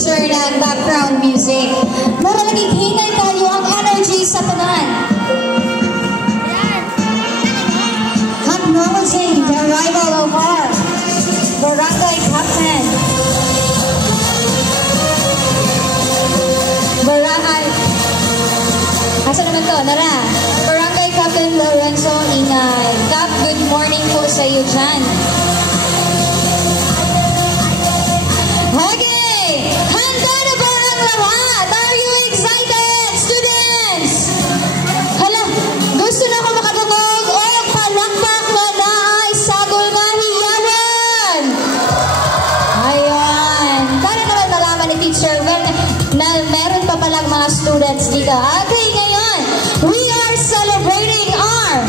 teacher ng background music. Mahalaging hinay tayo ang energy sa tanan. Acknowledging the arrival of our barangay captain. Asa naman to? Nara. Barangay Captain Lorenzo Ingay. Cap, good morning po sa iyo dyan. Okay! Handa na ba ang lahat? Are you excited, students? Hala, gusto na ako makatungog o palakpak na naay sagol nga hiyawan. Ayan. Para naman malaman ni teacher na meron pa palang mga students dito. Okay, ngayon, we are celebrating our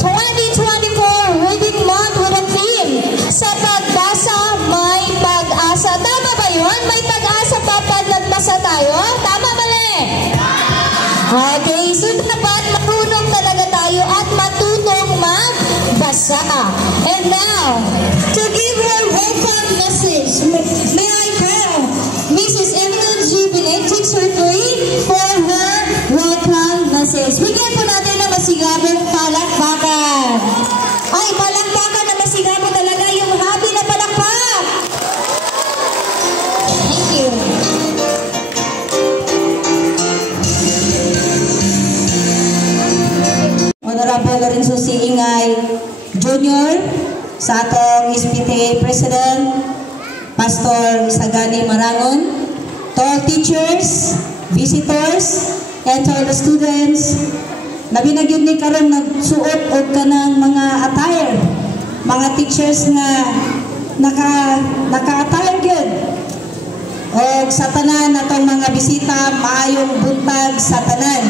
2024 Reading Month with a theme. Sa pagbasa, may pag-asa. Tama ba yun? May pag-asa pa pag nagbasa tayo? Tama mali? Okay, so dapat marunong talaga tayo at matutong magbasa. And now, to give her welcome message, may I call Mrs. Evelyn Jubilee, Teacher 3, for her welcome message. Bigyan po natin na masigabong palakpakan. Ay, palakpakan na masigabong talaga yung happy na palakpak. Thank you. Honorable Lorenzo C. Ingay Jr. sa atong SPTA President, Pastor Sagani Marangon, to all teachers, visitors, and to all the students, labi na gyud ni karon nagsuot og kanang mga attire, mga teachers nga naka-attire gyud. Og sa tanan natong mga bisita, maayong buntag sa tanan.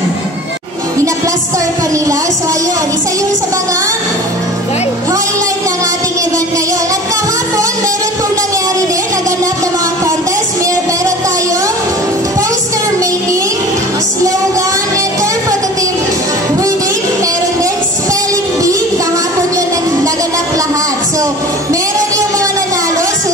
Binaplaster pa nila, so ayun, isa yun sa mga highlight ng ating event ngayon. At kahapon, meron pong nangyari din, naganap ng mga contest. Meron tayong poster making, slogan, interpretive reading. Meron din spelling bee. Kahapon yun naganap lahat. So, meron yung mga nanalo. So,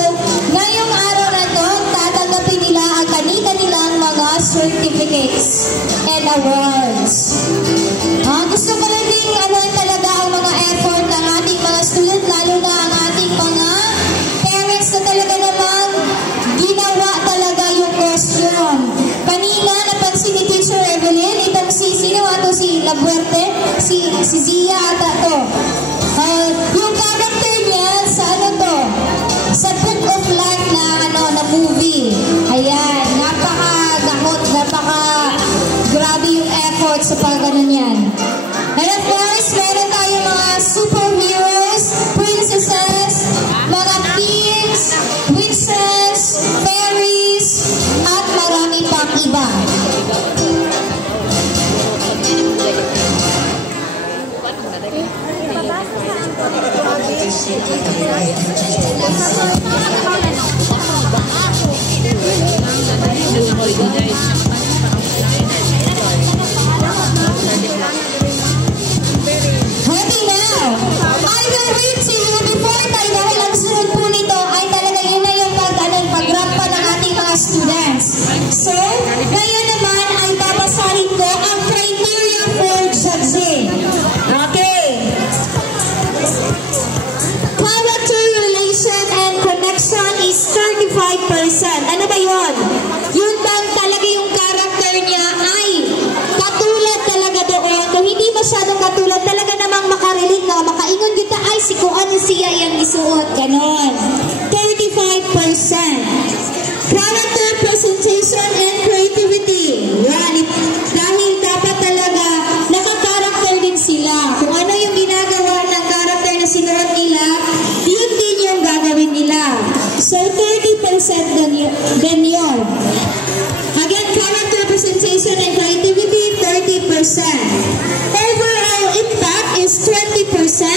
ngayong araw na to, tatanggapin nila ang kani-kanilang mga certificates and awards. Gusto ko lang din talaga ang mga effort ng ating mga student, lalo na ang ating mga parents na talaga namang ginawa talaga yung costume. Kanina, napansin ni Teacher Evelyn, itong sino ato si Labuerte, si Zia ata to. Yung character niya sa sa Book of Life na movie. Ayan, napaka-gahot, grabe yung effort sa pag-ganon yan. And of course, meron tayong mga superheroes, princesses, mga kings, witches, fairies, at marami pang iba. Happy now! I will read to you before tayo, dahil ang sunod po nito ay talaga yun na yung pag-rap pa ng ating mga students. So, ngayon naman ay babasahin ko ang criteria for judging. Okay. Character, relation, and connection is 35%. Ano ba yun? Yun bang talaga yung character niya ay katulad talaga doon. Kung hindi masyadong katulad, talaga namang makarelate na makaingon kita ay si kung ano siya yung isuot. Ganon. 35%. Character, presentation, and creativity. Yan. Dahil dapat talaga naka-character din sila. Kung ano yung ginagawa ng character na sinuot nila, yun din yung gagawin nila. So, 30% din yun. Again, character, presentation, and creativity, 30%. Overall impact is 20%.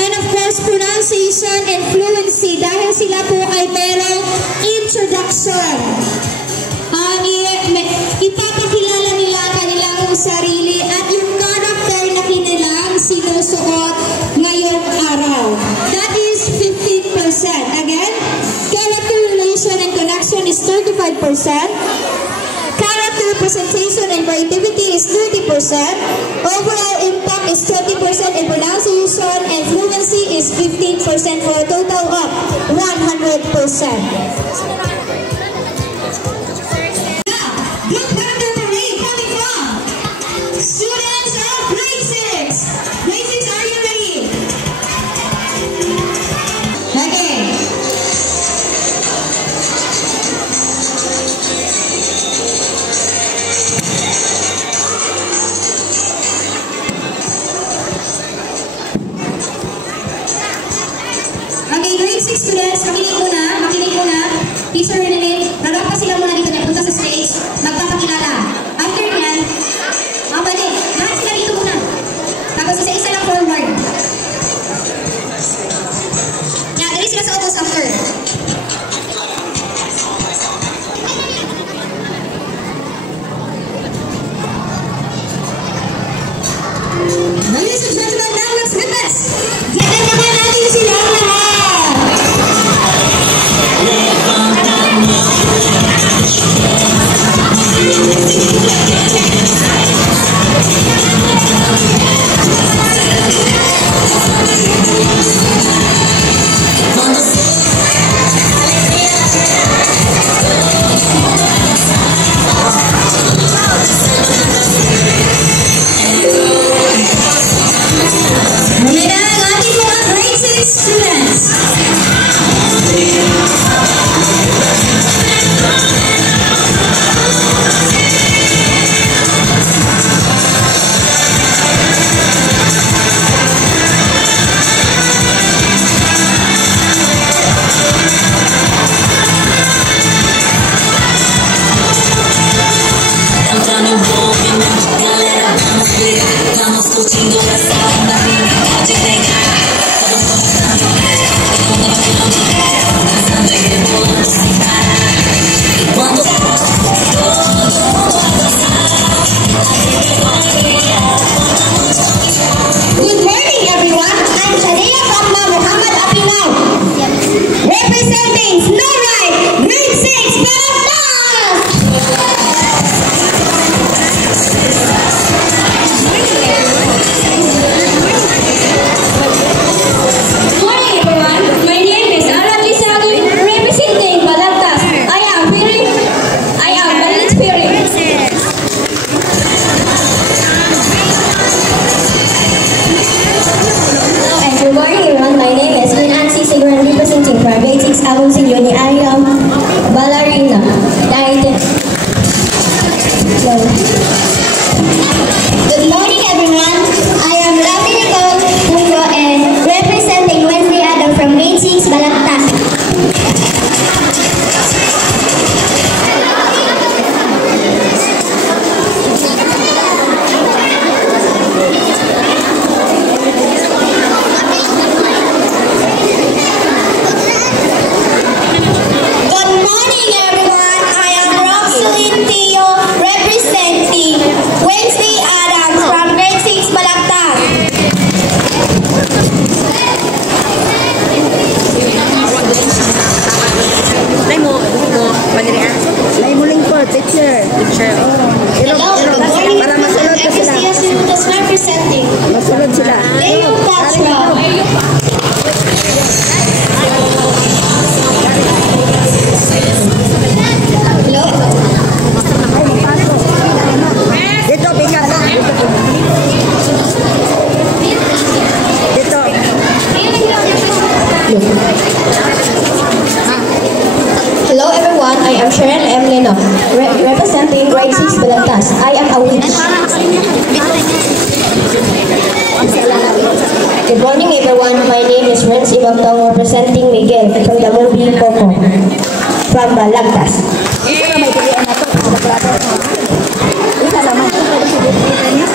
And of course, pronunciation and fluency. Dahil sila po ay merong introduction. Ipapakilala nila kanilang sarili at yung character na kanilang sinusuot ngayong araw. That is 15%. Again, character, relation, and connection is is 35%. Character, presentation, and creativity is 30%. Overall impact is 20%, and pronunciation and fluency is 15% for a total of 100%. Good character parade coming from students of grade 6. Grade 6, are you ready? Okay. Okay, grade 6 students, makinig muna. Teacher Renee, nagapa sila muna dito na punta sa stage, magpapakilala. After yan, balik. Lahat sila dito muna. Tapos isa-isa lang forward. Yan, dali sila sa utos after. Ladies and gentlemen, now let's witness. Ganda-ganda natin sila lahat. Hello everyone, I am Sharon M. Leno, representing grade 6 Balagtas. I am a witch. Good morning everyone, my name is Renz Ibagtong, representing Miguel from the movie Coco from Balagtas.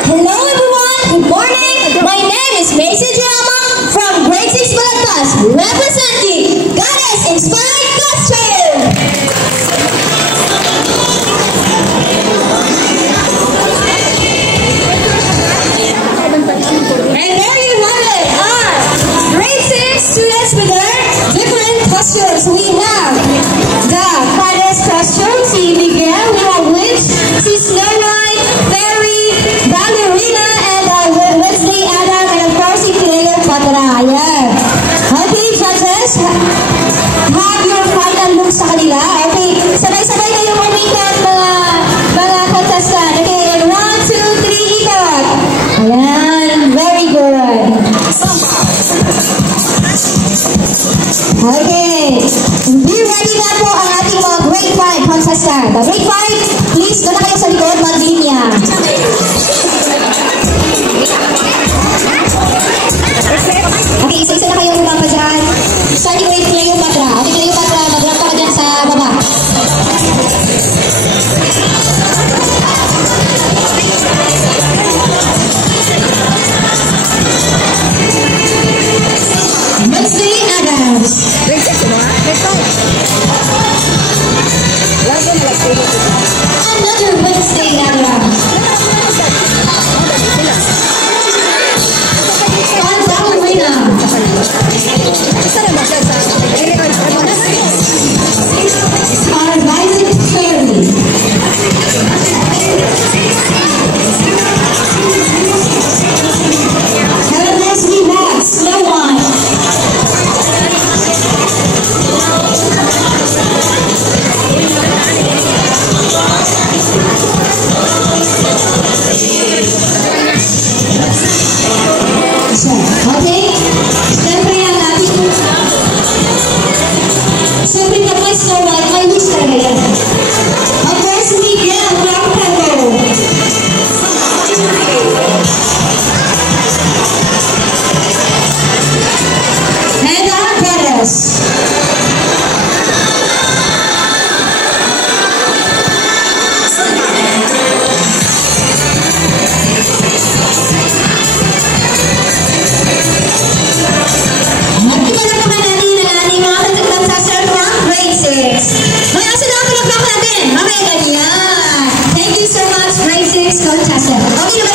Hello everyone, good morning. My name is Mason Jama from grade 6 Balagtas, representing Goddess Inspired Costume. And there you have it, grade 6 students with their different costumes. We have the Goddess costume. Thank you so much, grade 6 contestant. Okay,